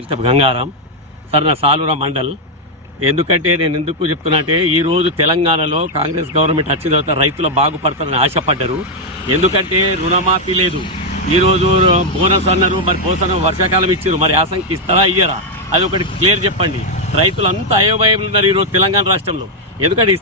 Gangaram sir, నా సాలూరా మండల్. ఎందుకంటే నేను ఎందుకు చెప్తున్నా అంటే ఈరోజు తెలంగాణలో కాంగ్రెస్ గవర్నమెంట్ వచ్చిన తర్వాత రైతులు బాగుపడతారని ఆశపడ్డారు. ఎందుకంటే రుణమాఫీ లేదు. ఈరోజు బోనస్ అన్నారు, మరి బోనస్ వర్షాకాలం ఇచ్చారు, మరి యాసంకి ఇస్తారా ఇయ్యరా అది ఒకటి క్లియర్ చెప్పండి. రైతులు అంతా అయోమయంలో ఉన్నారు ఈరోజు తెలంగాణ రాష్ట్రంలో. ఎందుకంటే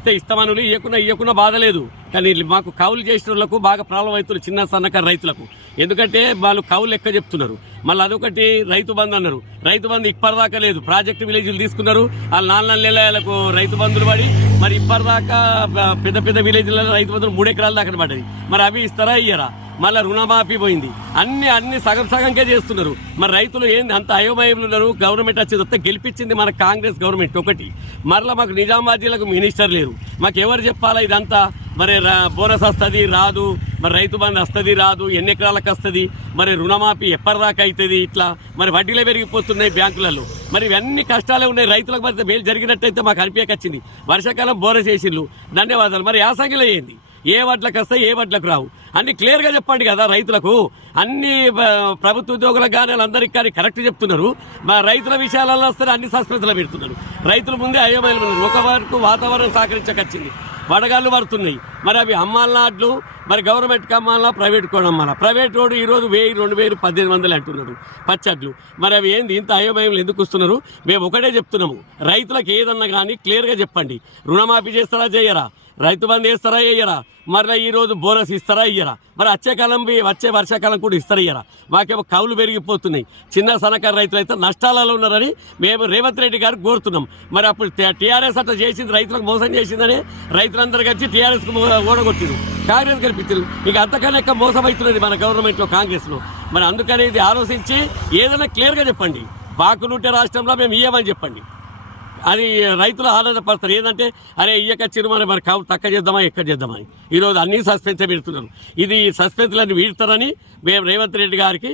ఇయ్యకున్నా ఇయ్యకున్నా బాధ లేదు, కానీ మాకు కౌలు చేసిన వాళ్ళకు బాగా ప్రాబ్లం అవుతుంది, చిన్న సన్నకారు రైతులకు. ఎందుకంటే వాళ్ళు కౌలు లెక్క చెప్తున్నారు. మళ్ళీ అదొకటి రైతు బంధు అన్నారు, రైతు బంధు ఇప్పటిదాకా లేదు. ప్రాజెక్టు విలేజ్లు తీసుకున్నారు, వాళ్ళు 4 నెలలకు రైతు బంధులు పడి మరి ఇప్పటిదాకా పెద్ద పెద్ద విలేజ్లలో రైతు బంధులు 3 ఎకరాల దాకా పడ్డది. మరి అవి ఇస్తారా ఇయ్యరా? మళ్ళీ రుణమాఫీ పోయింది, అన్ని సగంకే చేస్తున్నారు. మరి రైతులు ఏంది అంత అయోమయంలో ఉన్నారు. గవర్నమెంట్ వచ్చేది గెలిపించింది మన కాంగ్రెస్ గవర్నమెంట్ ఒకటి. మరలా మాకు నిజామాబాద్ జిల్లాకు మినిస్టర్ లేరు. మాకు ఎవరు చెప్పాలా ఇదంతా? మరి బోనస్ వస్తుంది రాదు, మరి రైతు బంధు వస్తుంది రాదు, ఎన్ని ఎకరాలకు వస్తుంది, మరి రుణమాఫీ ఎప్పటిదాకా అవుతుంది, ఇట్లా మరి వడ్డీలే పెరిగిపోతున్నాయి బ్యాంకులలో. మరి ఇవన్నీ కష్టాలే ఉన్నాయి. రైతులకు మరి మేలు జరిగినట్టయితే మాకు అనిపించకొచ్చింది. వర్షాకాలం బోనస్ వేసిళ్ళు, ధన్యవాదాలు. మరి యాసంగిలో ఏంది? ఏ వడ్లకు వస్తాయి, ఏ వడ్లకు రావు, అన్ని క్లియర్గా చెప్పండి కదా రైతులకు. అన్ని ప్రభుత్వ ఉద్యోగులకు కానీ వాళ్ళందరికీ కానీ కరెక్ట్ చెప్తున్నారు. మా రైతుల విషయాలలో వస్తే అన్ని సస్పెన్స్లో పెడుతున్నారు. రైతుల ముందే అయోమయం ఉన్నారు. ఒక వరకు వాతావరణం సహకరించకొచ్చింది, వడగాళ్ళు పడుతున్నాయి. మరి అవి అమ్మాలనాట్లు, మరి గవర్నమెంట్కి అమ్మాలన్నా, ప్రైవేట్కి కూడా అమ్మాలా. ప్రైవేట్ రోడ్డు ఈరోజు 1000, 2000, 1800 అంటున్నారు పచ్చట్లు. మరి అవి ఏంది ఇంత అయోమయంలో ఎందుకు వస్తున్నారు? మేము ఒకటే చెప్తున్నాము, రైతులకు ఏదన్నా కానీ క్లియర్గా చెప్పండి. రుణమాఫీ చేస్తారా చేయరా? రైతు బంధు వేస్తారా వేయరా? మరలా ఈరోజు బోనస్ ఇస్తారా ఇయ్యరా? మరి వచ్చే వర్షాకాలం కూడా ఇస్తారా ఇయ్యరా? మాకేమో కౌలు పెరిగిపోతున్నాయి. చిన్న సన్నకారు రైతులు అయితే నష్టాలలో ఉన్నారని మేము రేవంత్ రెడ్డి గారికి కోరుతున్నాం. మరి అప్పుడు టీఆర్ఎస్ అట్లా చేసింది, రైతులకు మోసం చేసిందని రైతులందరూ కలిసి టీఆర్ఎస్కు ఓడగొట్టిరు, కాంగ్రెస్ గెలిపించారు. ఇక అంతకన్నా ఎక్కువ మోసం అవుతున్నది మన గవర్నమెంట్లో, కాంగ్రెస్లో. మరి అందుకని ఇది ఆలోచించి ఏదైనా క్లియర్గా చెప్పండి. బాకులుంటే రాష్ట్రంలో మేము ఇయ్యమని చెప్పండి. అది రైతులు ఆనందపడతారు. ఏంటంటే అరే ఇయ్యకొచ్చిరు, మరి కావు తక్కువ చేద్దామా ఎక్కడ చేద్దామని ఈరోజు అన్ని సస్పెన్స్ పెడుతున్నారు. ఇది సస్పెన్స్లన్నీ వీడతారని మేము రేవంత్ రెడ్డి గారికి